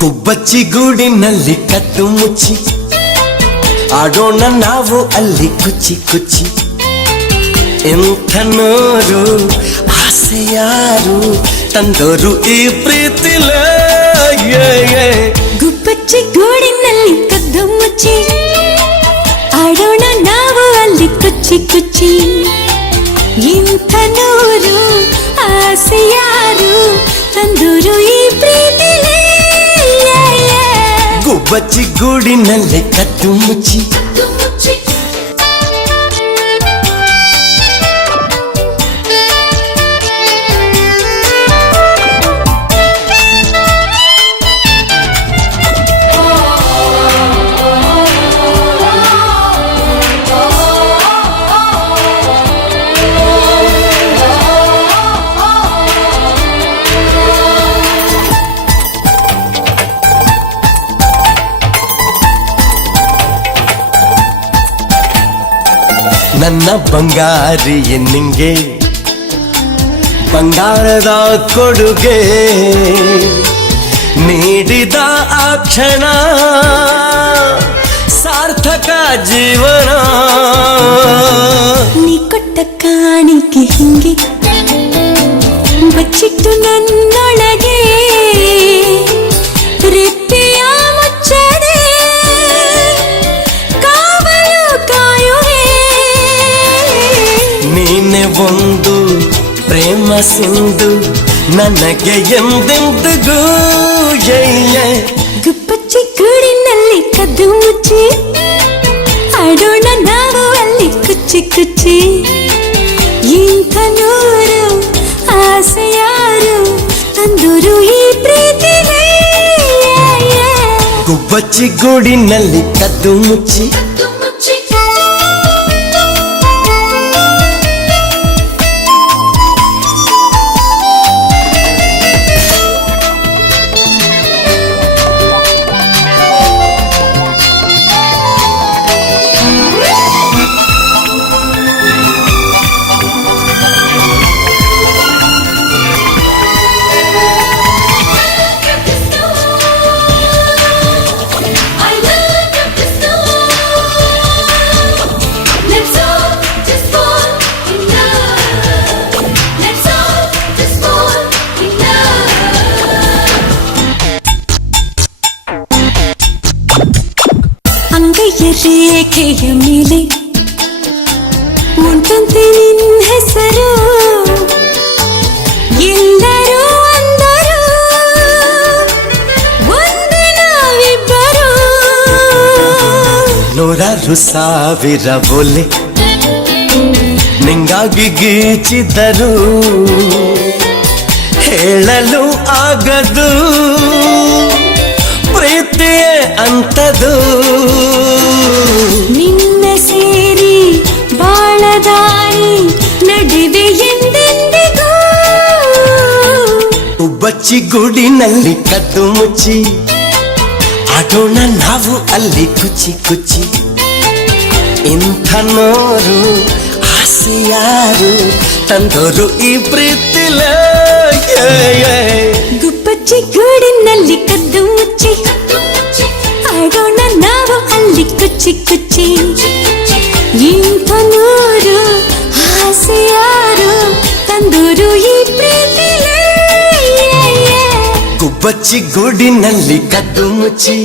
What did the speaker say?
ಗುಬ್ಬಚ್ಚಿ ಗೂಡಿನಲ್ಲಿ ಕದ್ದು ಮುಚ್ಚಿ ಆಡೋಣ ನಾವು ಅಲ್ಲಿ ಕುಚ್ಚಿ ಕುಚ್ಚಿ. ಎಂಥ ನೋರು ಆಸೆ ಯಾರು ತಂದೋರು ಈ ಪ್ರೀತಿಲ. ಗುಬ್ಬಚ್ಚಿ ಗೂಡಿನಲ್ಲಿ ಕದ್ದು ಮುಚ್ಚಿ ಆಡೋಣ ನಾವು ಅಲ್ಲಿ ಕುಚ್ಚಿ ಕುಚ್ಚಿ. ಇಂಥ ನೋರು ಆಸೆ ಯಾರು ತಂದೋರು ಈ ಪ್ರೀತಿಲೇ. ಗುಬ್ಬಚ್ಚಿ ಗೂಡಿನಲ್ಲಿ ಕದ್ದು ಮುಚ್ಚಿ. ನನ್ನ ಬಂಗಾರಿ ನಿಂಗೆ ಬಂಗಾರದ ಕೊಡುಗೆ ನೀಡಿದ ಆ ಕ್ಷಣ ಸಾರ್ಥಕ ಜೀವನ. ನೀ ಕೊಟ್ಟ ಕಾಣಿಕೆ ಹಿಂಗೆ ಬಚ್ಚಿಟ್ಟು ನನ್ನೊಳಗೆ ರೆಪ್ಪೆಯ ಮುಚ್ಚದೆ ಕಾವಲು ಕಾಯುವೆ. ನೀನೆ ಒಂದು ಪ್ರೇಮ ಸಿಂಧು ನನಗೆ ಎಂದೆಂದಿಗೂ. ಗುಬ್ಬಚ್ಚಿ ಗೂಡಿನಲ್ಲಿ ಕದ್ದು ಮುಚ್ಚಿ ಆಡೋಣ ನಾವು ಅಲ್ಲಿ ಕುಚ್ಚಿ ಕುಚ್ಚಿ. ಇಂಥ ನೂರು ಆಸೆ ಯಾರು ತಂದೂರು ಈ ಪ್ರೀತಿಗೆ. ಗುಬ್ಬಚ್ಚಿ ಗೂಡಿನಲ್ಲಿ ಕದ್ದು ಮುಚ್ಚಿ. ಅಂಗೈಯ ರೇಖೆಯ ಮೇಲೆ ಉಂಟಂತೆ ನಿನ್ನ ಹೆಸರು. ಎಲ್ಲರೂ ಅಂದರು ಒಂದೇ ನಾವಿಬ್ಬರು. ನೂರಾರು ಸಾವಿರ ಬೋಲೆ ನಿಂಗಾಗಿ ಗೀಚಿದರು ಹೇಳಲು ಆಗದು ಪ್ರೀತಿಯೇ ಅಂತದು. ನಿನ್ನ ಸೇರಿ ಬಾಳದಾರಿ ನಡುವೆ ಎಂದೆಂದಿಗೂ. ಗುಬ್ಬಚ್ಚಿ ಗೂಡಿನಲ್ಲಿ ಕದ್ದು ಮುಚ್ಚಿ ಆಡೋಣ ನಾವು ಅಲ್ಲಿ ಕುಚ್ಚಿ ಕುಚ್ಚಿ. ಇಂಥ ನೋರು ಆಸೆ ಯಾರು ತಂದೋರು ಈ ಪ್ರೀತಿಲ. ಗುಬ್ಬಚ್ಚಿ ಗೂಡಿನಲ್ಲಿ ಕದ್ದು ಮುಚ್ಚಿ ಆಡೋಣ ನಾವು ಅಲ್ಲಿ ಕುಚ್ಚಿ ಕುಚ್ಚಿ. ಇಂಥ ನೂರು ಆಸೆ ಯಾರು ತಂದೂರು ಈ ಪ್ರೀತಿಲೇ. ಗುಬ್ಬಚ್ಚಿ ಗೂಡಿನಲ್ಲಿ ಕದ್ದು ಮುಚ್ಚಿ.